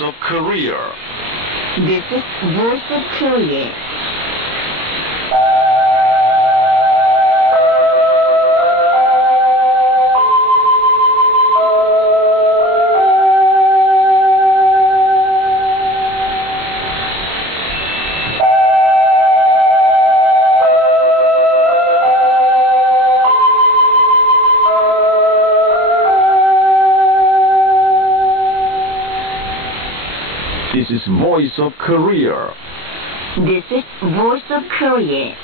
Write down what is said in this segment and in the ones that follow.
Voice of Korea. This is Voice of Korea. This is Voice of Korea. This is Voice of Korea.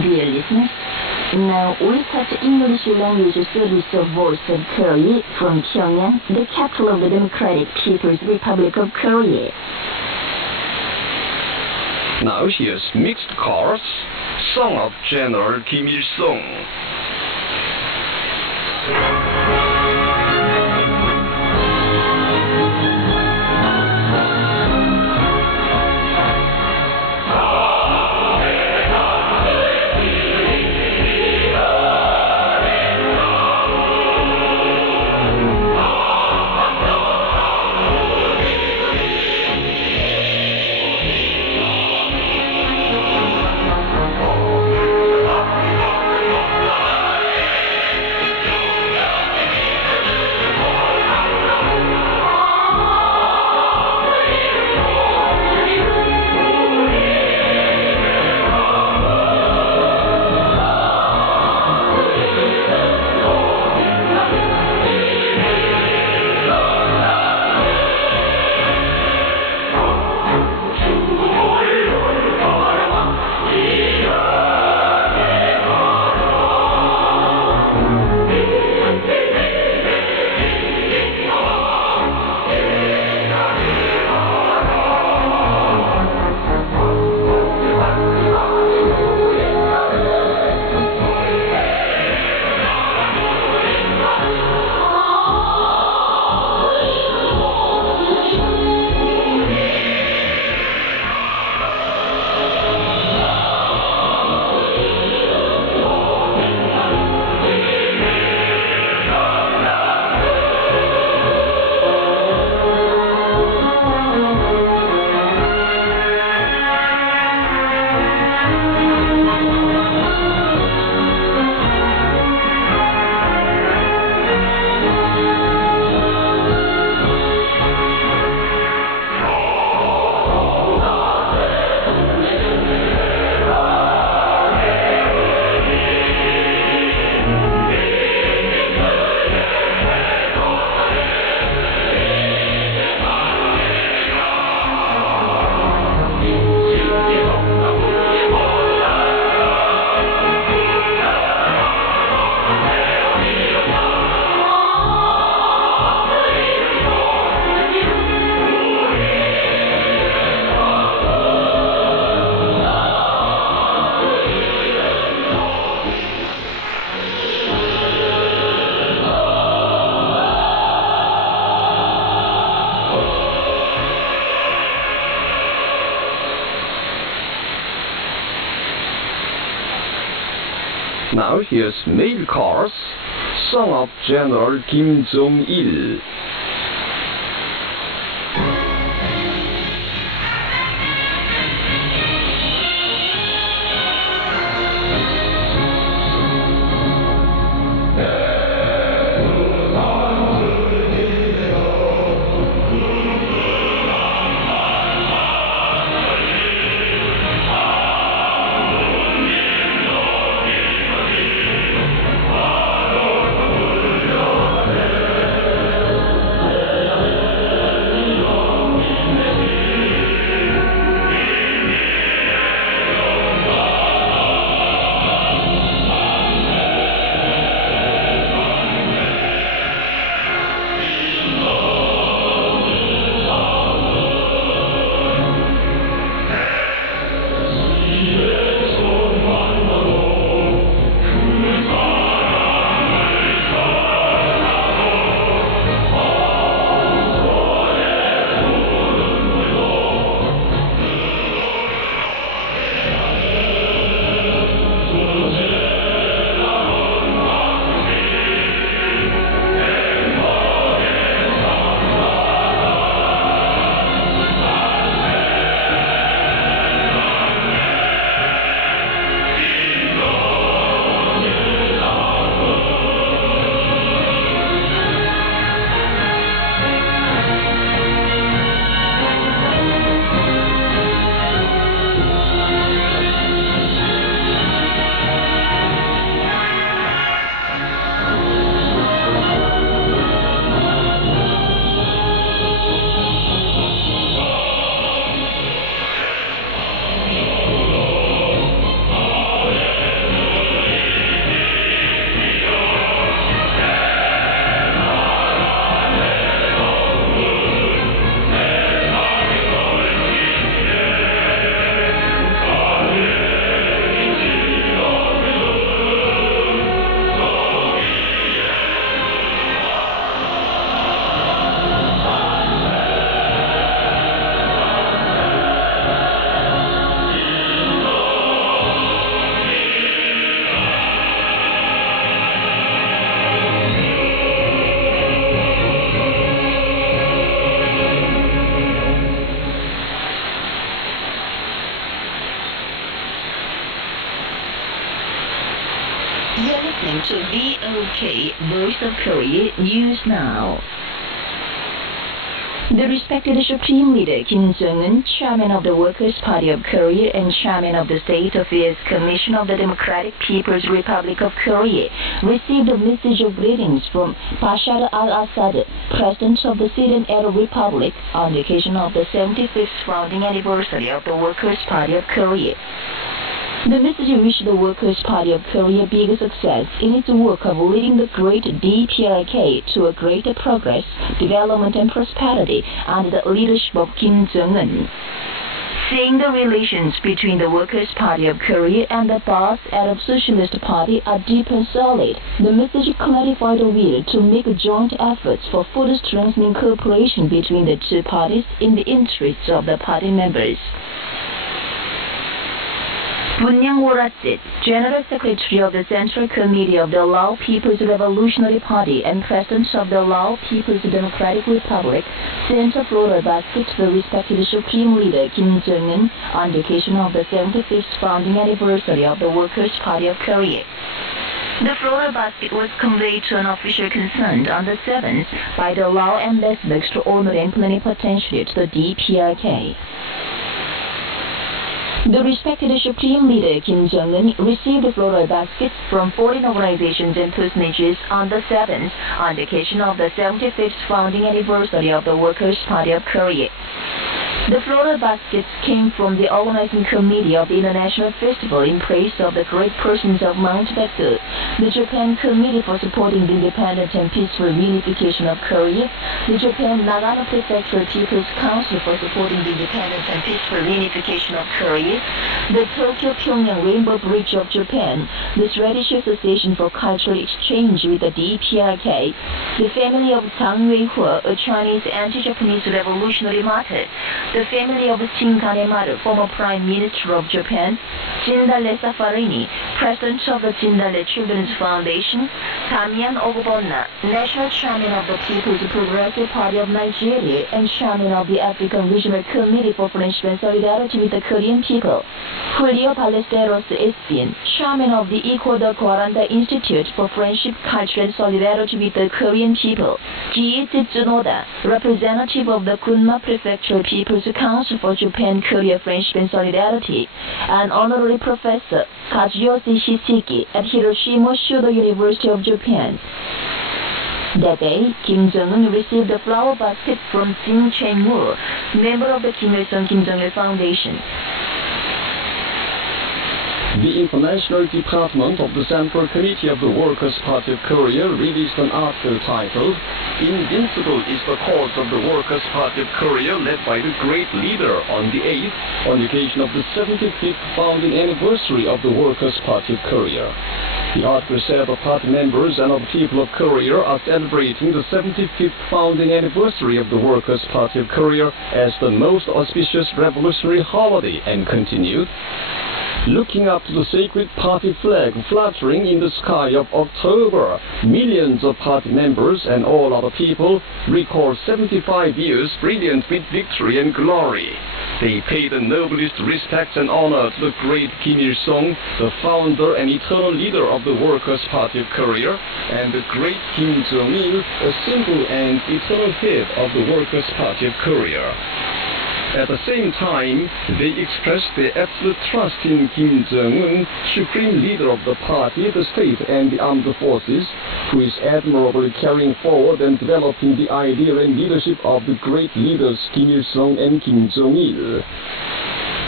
Dear listeners, now we start the English language service of Voice of Korea from Pyongyang, the capital of the Democratic People's Republic of Korea. Now here's Mixed Chorus, Song of General Kim Il-sung. Now here's Mail Cars, son of General Kim Jong-il. You're listening to D.P.R.K, Voice of Korea, News Now. The respected Supreme Leader Kim Jong-un, Chairman of the Workers' Party of Korea and Chairman of the State Affairs Commission of the Democratic People's Republic of Korea, received a message of greetings from Bashar al-Assad, President of the Syrian Arab Republic, on the occasion of the 75th founding anniversary of the Workers' Party of Korea. The message wished the Workers' Party of Korea big success in its work of leading the great D.P.R.K to a greater progress, development and prosperity under the leadership of Kim Jong-un. Saying the relations between the Workers' Party of Korea and the Ba'ath Arab Socialist Party are deep and solid, the message clarified the will to make joint efforts for further strengthening cooperation between the two parties in the interests of the party members. Bunyang Worasit, General Secretary of the Central Committee of the Lao People's Revolutionary Party and President of the Lao People's Democratic Republic, sent a floral basket to the respected Supreme Leader Kim Jong-un on the occasion of the 75th founding anniversary of the Workers' Party of Korea. The floral basket was conveyed to an official concerned on the 7th by the Lao Ambassador Extraordinary and Plenipotentiary to the D.P.R.K. The respected Supreme Leader Kim Jong-un received the floral baskets from foreign organizations and personages on the 7th on the occasion of the 75th founding anniversary of the Workers' Party of Korea. The floral baskets came from the organizing committee of the International Festival in praise of the great persons of Mount Baekdu, the Japan Committee for supporting the independent and peaceful reunification of Korea, the Japan Nagano Prefectural People's Council for supporting the independent and peaceful reunification of Korea, the Tokyo Pyongyang Rainbow Bridge of Japan, the Swedish Association for Cultural Exchange with the D.P.R.K, the family of Zhang Weihua, a Chinese anti-Japanese revolutionary martyr, the family of Shin Kanemaru, former Prime Minister of Japan, Jindal Safarini, President of the Jindal Children's Foundation, Tamian Ogbonna, National Chairman of the People's Progressive Party of Nigeria and Chairman of the African Regional Committee for Friendship and Solidarity with the Korean People, Julio Ballesteros Espin, Chairman of the Ecuador Guaranda Institute for Friendship, Culture and Solidarity with the Korean People, Ji-Itsu Tsunoda, representative of the Gunma Prefectural People's Council for Japan-Korea Friendship and Solidarity, and Honorary Professor Kazuyoshi Hisiki at Hiroshima Shudo University of Japan. That day, Kim Jong-un received a flower basket from Jin Cheng-woo, member of the Kim Il-sung-Kim Jong-il Foundation. The International Department of the Central Committee of the Workers' Party of Korea released an article titled, "Invincible is the cause of the Workers' Party of Korea led by the great leader" on the 8th, on the occasion of the 75th founding anniversary of the Workers' Party of Korea. The article said the party members and of the people of Korea are celebrating the 75th founding anniversary of the Workers' Party of Korea as the most auspicious revolutionary holiday, and continued, "Looking up to the sacred party flag fluttering in the sky of October, millions of party members and all other people recall 75 years brilliant with victory and glory. They pay the noblest respects and honor to the great Kim Il-sung, the founder and eternal leader of the Workers' Party of Korea, and the great Kim Jong-il, a simple and eternal head of the Workers' Party of Korea." At the same time, they expressed their absolute trust in Kim Jong-un, supreme leader of the party, the state and the armed forces, who is admirably carrying forward and developing the idea and leadership of the great leaders Kim Il-sung and Kim Jong-il.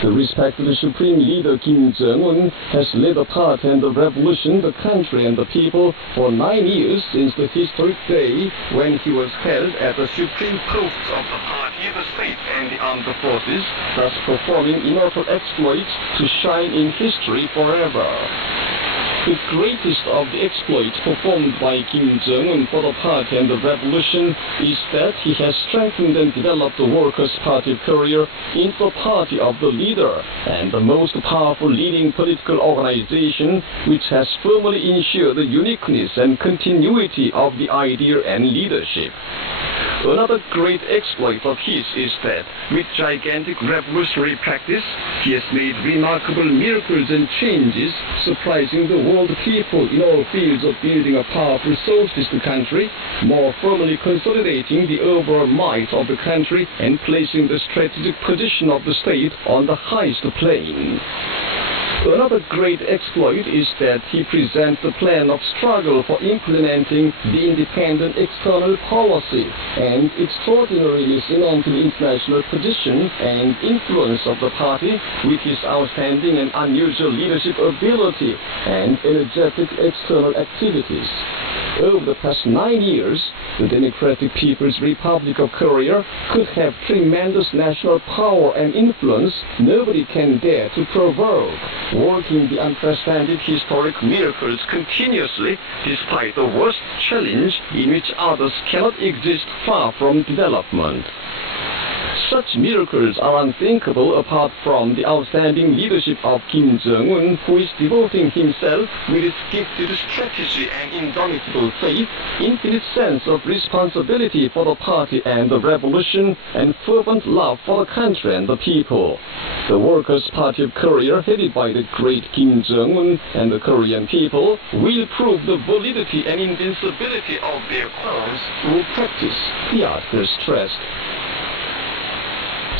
The respected Supreme Leader Kim Jong-un has led the party and the revolution, the country and the people for 9 years since the historic day when he was held at the supreme posts of the party, the state and the armed forces, thus performing immortal exploits to shine in history forever. The greatest of the exploits performed by Kim Jong-un for the party and the revolution is that he has strengthened and developed the Workers' Party of Korea into a party of the leader and the most powerful leading political organization, which has firmly ensured the uniqueness and continuity of the idea and leadership. Another great exploit of his is that, with gigantic revolutionary practice, he has made remarkable miracles and changes, surprising the world people in all fields of building a powerful socialist country, more firmly consolidating the overall might of the country and placing the strategic position of the state on the highest plane. Another great exploit is that he presents a plan of struggle for implementing the independent external policy and extraordinarily cementing international position and influence of the party with his outstanding and unusual leadership ability and energetic external activities. Over the past 9 years, the Democratic People's Republic of Korea could have tremendous national power and influence nobody can dare to provoke, working the unprecedented historic miracles continuously despite the worst challenge in which others cannot exist far from development. Such miracles are unthinkable apart from the outstanding leadership of Kim Jong-un, who is devoting himself with his gifted strategy and indomitable faith, infinite sense of responsibility for the party and the revolution, and fervent love for the country and the people. The Workers' Party of Korea, headed by the great Kim Jong-un and the Korean people, will prove the validity and invincibility of their cause through practice, the article stressed.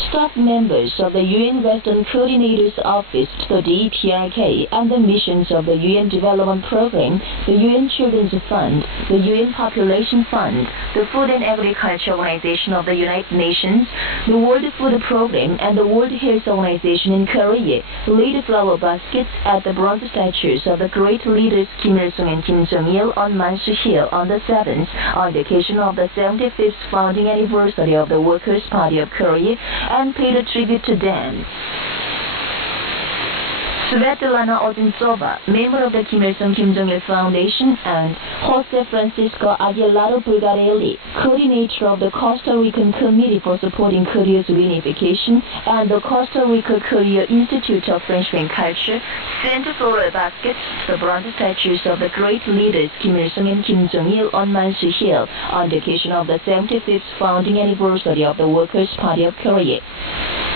Staff members of the UN Western Coordinator's Office, the D.P.R.K, and the missions of the UN Development Program, the UN Children's Fund, the UN Population Fund, the Food and Agriculture Organization of the United Nations, the World Food Program, and the World Health Organization in Korea laid flower baskets at the bronze statues of the great leaders Kim Il-sung and Kim Jong-il on Mansu Hill on the 7th, on the occasion of the 75th founding anniversary of the Workers' Party of Korea, and paid a tribute to them. Svetlana Odintsova, member of the Kim Il-sung-Kim Jong-il Foundation, and Jose Francisco Aguilar Bulgarelli, coordinator of the Costa Rican Committee for Supporting Korea's Reunification and the Costa Rica-Korea Institute of French-Speaking Culture, sent floral baskets to the bronze statues of the great leaders Kim Il-sung and Kim Jong-il on Mansu Hill on the occasion of the 75th founding anniversary of the Workers' Party of Korea.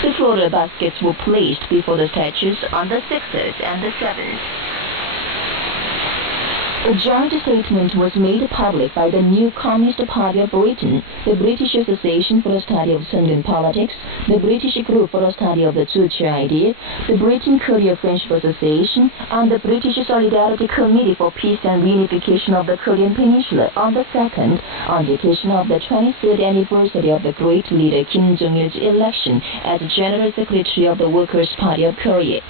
The floral baskets were placed before the statues on the 6th and the 7th. A joint statement was made public by the new Communist Party of Britain, the British Association for the Study of Sunday Politics, the British Group for the Study of the Juche Idea, the Britain-Korea Friendship Association, and the British Solidarity Committee for Peace and Reunification of the Korean Peninsula on the 2nd, on the occasion of the 23rd anniversary of the great leader Kim Jong-il's election as General Secretary of the Workers' Party of Korea.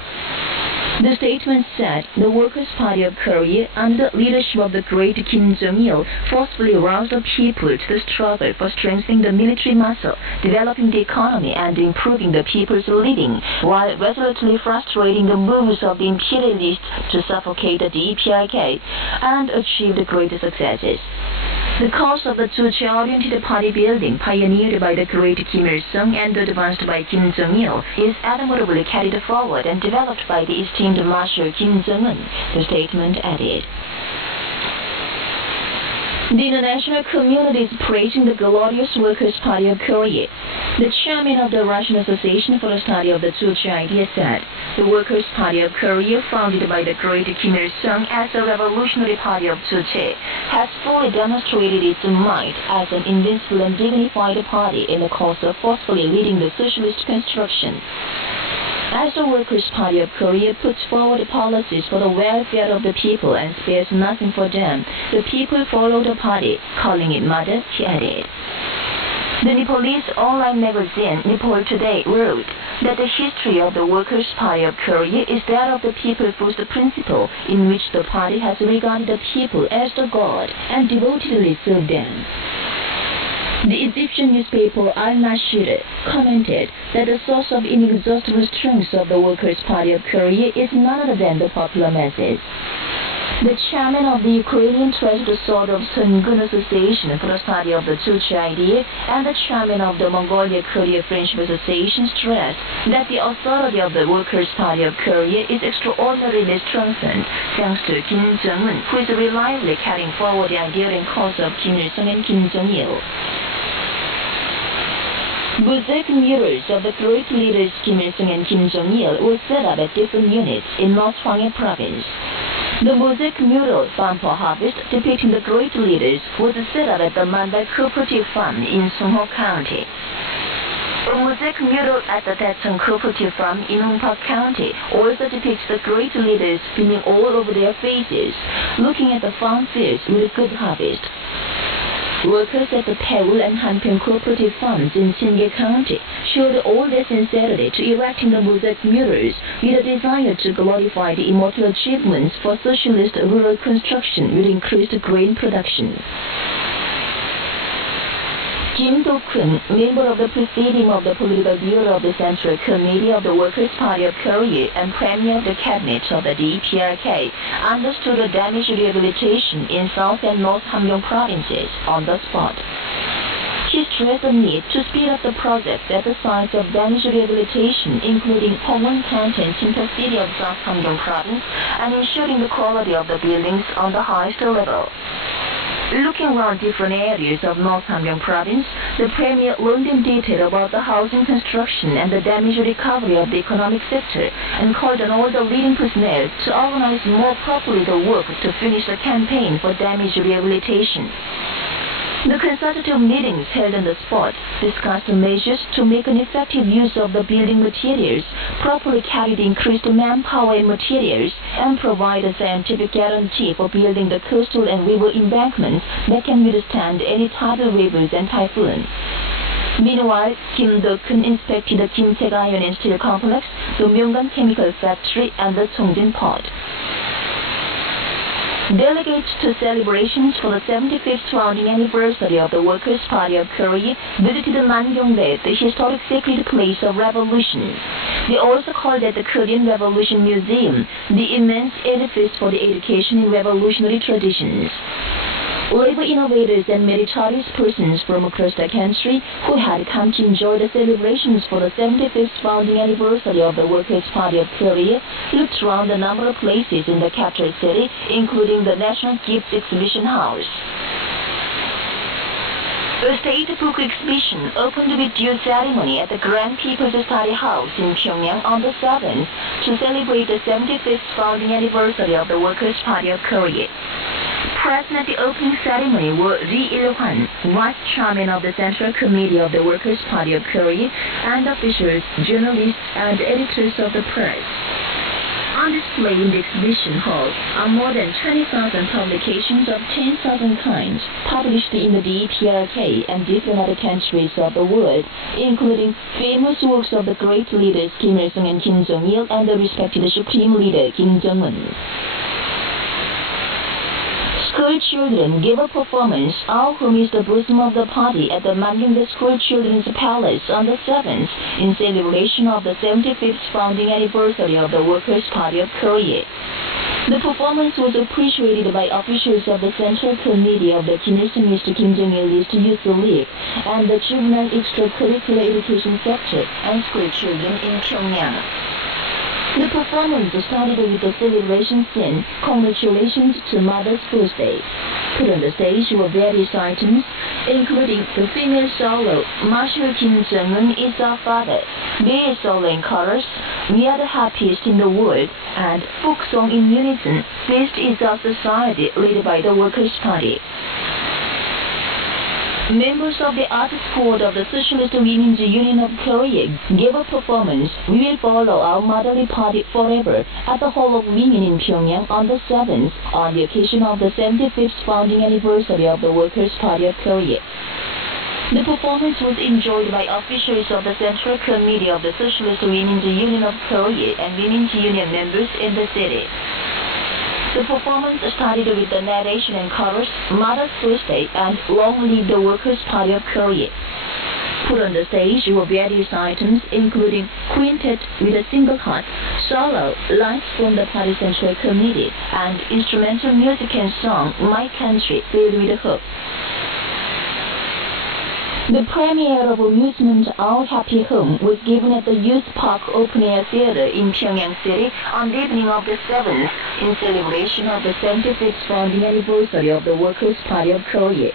The statement said the Workers' Party of Korea, under the leadership of the great Kim Jong-il, forcefully roused the people to the struggle for strengthening the military muscle, developing the economy, and improving the people's living, while resolutely frustrating the moves of the imperialists to suffocate the D.P.R.K, and achieved great successes. The cause of the Juche-oriented party building, pioneered by the great Kim Il-sung and advanced by Kim Jong-il, is admirably carried forward and developed by the esteemed Marshal Kim Jong-un, the statement added. The international community is praising the glorious Workers' Party of Korea. The chairman of the Russian Association for the Study of the Juche Idea said, the Workers' Party of Korea, founded by the great Kim Il-sung as a revolutionary party of Juche, has fully demonstrated its might as an invincible and dignified party in the cause of forcefully leading the socialist construction. As the Workers' Party of Korea puts forward policies for the welfare of the people and spares nothing for them, the people follow the party, calling it mother, he added. The Nepalese online magazine Nepal Today wrote that the history of the Workers' Party of Korea is that of the people first principle, in which the party has regarded the people as the god and devotedly served them. The Egyptian newspaper Al-Nashir commented that the source of inexhaustible strength of the Workers' Party of Korea is none other than the popular masses. The chairman of the Ukrainian Treasured Sword of Sungun Association for the Study of the Juche Idea and the chairman of the Mongolia-Korea Friendship Association stressed that the authority of the Workers' Party of Korea is extraordinarily strengthened thanks to Kim Jong-un, who is reliably carrying forward the idea and cause of Kim Il-sung and Kim Jong-il. Mosaic murals of the great leaders Kim Il-sung and Kim Jong-il were set up at different units in North Hwanghae Province. The mosaic mural Bumper Harvest depicting the great leaders was set up at the Mandal Cooperative Farm in Sungho County. A mosaic mural at the Daecheon Cooperative Farm in Unpak County also depicts the great leaders beaming all over their faces, looking at the farm fields with a good harvest. Workers at the Peul and Hanpyeong Cooperative Farms in Singe County showed all their sincerity to erecting the mosaic murals with a desire to glorify the immortal achievements for socialist rural construction with increased grain production. Kim Do-kun, member of the Presidium of the Political Bureau of the Central Committee of the Workers' Party of Korea and Premier of the Cabinet of the D.P.R.K, understood the damage rehabilitation in South and North Hamgyong provinces on the spot. He stressed the need to speed up the projects at the sites of damage rehabilitation, including Hongwon County and Sinpo City of South Hamgyong province, and ensuring the quality of the buildings on the highest level. Looking around different areas of North Hamgyong province, the Premier learned in detail about the housing construction and the damage recovery of the economic sector and called on all the leading personnel to organize more properly the work to finish the campaign for damage rehabilitation. The consultative meetings held on the spot discussed measures to make an effective use of the building materials, properly carry the increased manpower and materials, and provide a scientific guarantee for building the coastal and river embankments that can withstand any tidal waves and typhoons. Meanwhile, Kim Do-kun inspected the Kimtaek Iron and Steel Complex, the Myeonggan Chemical Factory, and the Songjin Port. Delegates to celebrations for the 75th founding anniversary of the Workers' Party of Korea visited Namgyongdae, the historic sacred place of revolution. They also called it the Korean Revolution Museum, the immense edifice for the education in revolutionary traditions. Labor innovators and meritorious persons from across the country who had come to enjoy the celebrations for the 75th founding anniversary of the Workers' Party of Korea looked around a number of places in the capital city, including the National Gifts Exhibition House. The State Book Exhibition opened with due ceremony at the Grand People's Study House in Pyongyang on the 7th to celebrate the 75th founding anniversary of the Workers' Party of Korea. Present at the opening ceremony were Lee Il-hwan, Vice Chairman of the Central Committee of the Workers' Party of Korea, and officials, journalists, and editors of the press. On display in the exhibition hall are more than 20,000 publications of 10,000 kinds, published in the D.P.R.K and different other countries of the world, including famous works of the great leaders Kim Il-sung and Kim Jong-il and the respected Supreme Leader Kim Jong-un. School children gave a performance, Our Home is the Bosom of the Party, at the Mangyongdae School Children's Palace on the 7th in celebration of the 75th founding anniversary of the Workers' Party of Korea. The performance was appreciated by officials of the Central Committee of the Kim Il-sungist Kim Jong-ilist Youth League and the Juvenile Extracurricular Education Sector and school children in Pyongyang. The performance started with the celebration scene, Congratulations to Mother's Birthday. Put on the stage were various items, including the female solo, Marshal Kim Jong-un is our father, male solo in chorus, We are the happiest in the world, and folk song in unison, This is our society, led by the Workers' Party. Members of the Art Squad of the Socialist Women's Union of Korea gave a performance, We Will Follow Our Motherly Party Forever, at the Hall of Women in Pyongyang on the 7th, on the occasion of the 75th founding anniversary of the Workers' Party of Korea. The performance was enjoyed by officials of the Central Committee of the Socialist Women's Union of Korea and Women's Union members in the city. The performance started with the narration and chorus, Mother's Birthday and Long Live the Workers' Party of Korea. Put on the stage were various items, including quintet with a single harp, solo, lights from the Party Central Committee, and instrumental music and song, My Country, filled with hope. The premiere of amusement Our Happy Home was given at the P.E.R.K Open Air Theater in Pyongyang City on the evening of the 7th in celebration of the 75th founding anniversary of the Workers' Party of Korea.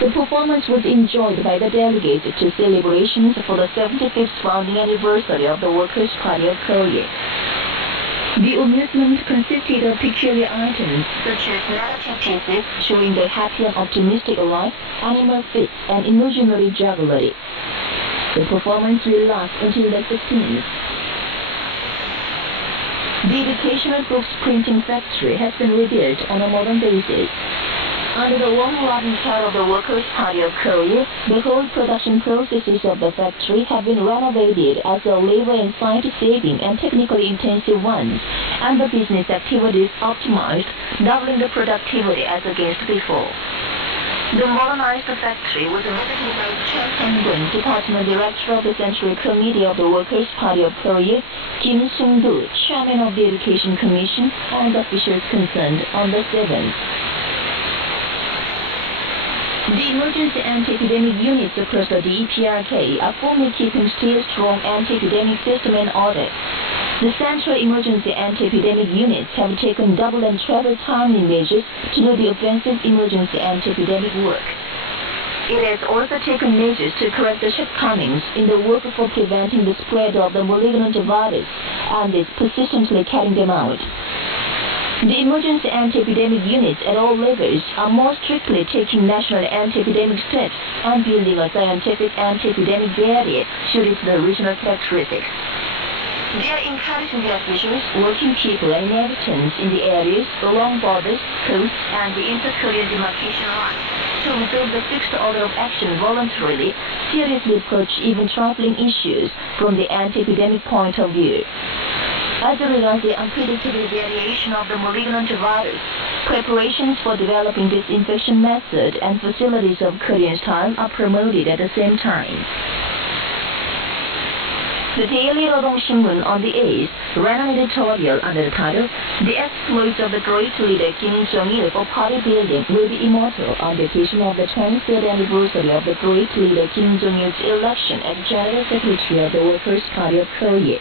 The performance was enjoyed by the delegates to celebrations for the 75th founding anniversary of the Workers' Party of Korea. The amusement consisted of peculiar items such as narrative pieces showing the happy and optimistic life, animal feats, and illusionary jugglery. The performance will last until the 15th. The educational books printing factory has been rebuilt on a modern basis. Under the warm loving care of the Workers' Party of Korea, the whole production processes of the factory have been renovated as a labor and site-saving and technically intensive ones, and the business activities optimized, doubling the productivity as against before. The modernized factory was visited by Chair Sang-gun, Department Director of the Central Committee of the Workers' Party of Korea, Kim Sung-do, Chairman of the Education Commission, and officials concerned on the 7th. The emergency anti-epidemic units across the D.P.R.K are firmly keeping still strong anti-epidemic system in order. The Central Emergency Anti-Epidemic Units have taken double and treble timely measures to do the offensive emergency anti-epidemic work. It has also taken measures to correct the shortcomings in the work for preventing the spread of the malignant virus and is persistently carrying them out. The emergency anti-epidemic units at all levels are more strictly taking national anti-epidemic steps and building a scientific anti-epidemic barrier suited to the regional characteristics. They are encouraging the officials, working people, and inhabitants in the areas along borders, coasts, and the inter-Korean demarcation line to observe the fixed order of action voluntarily, seriously approach even trifling issues from the anti-epidemic point of view. As a result of the unpredictable variation of the malignant virus, preparations for developing disinfection method and facilities of Korean style are promoted at the same time. The Daily Rodong Shinmun on the 8th ran an editorial under the title, "The Exploits of the Great Leader Kim Jong-il for Party Building Will Be Immortal" on the occasion of the 23rd anniversary of the Great Leader Kim Jong-il's election as General Secretary of the Workers' Party of Korea.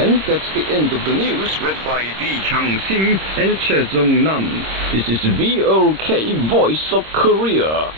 And that's the end of the news, read by Lee Chang-sim and Che Jung-nam. This is D.P.R.K, Voice of Korea.